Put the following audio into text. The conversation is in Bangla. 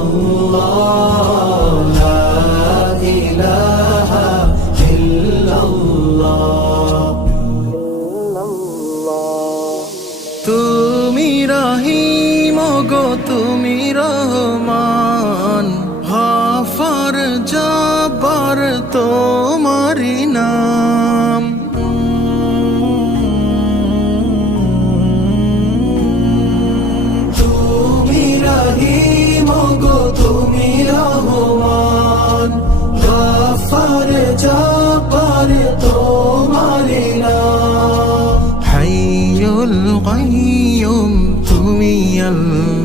ইল্লাল্লাহ লা ইলাহা ইল্লাল্লাহ। তুমি রহিম গো তুমি রহমান, গফর জব্বার তোমারি নাম। তুমি রহিম গো তুমি রহমান, গফর জব্বার তোমারি নাম। হাইয়ুল কাইয়ুম তুমি আল্লাহ।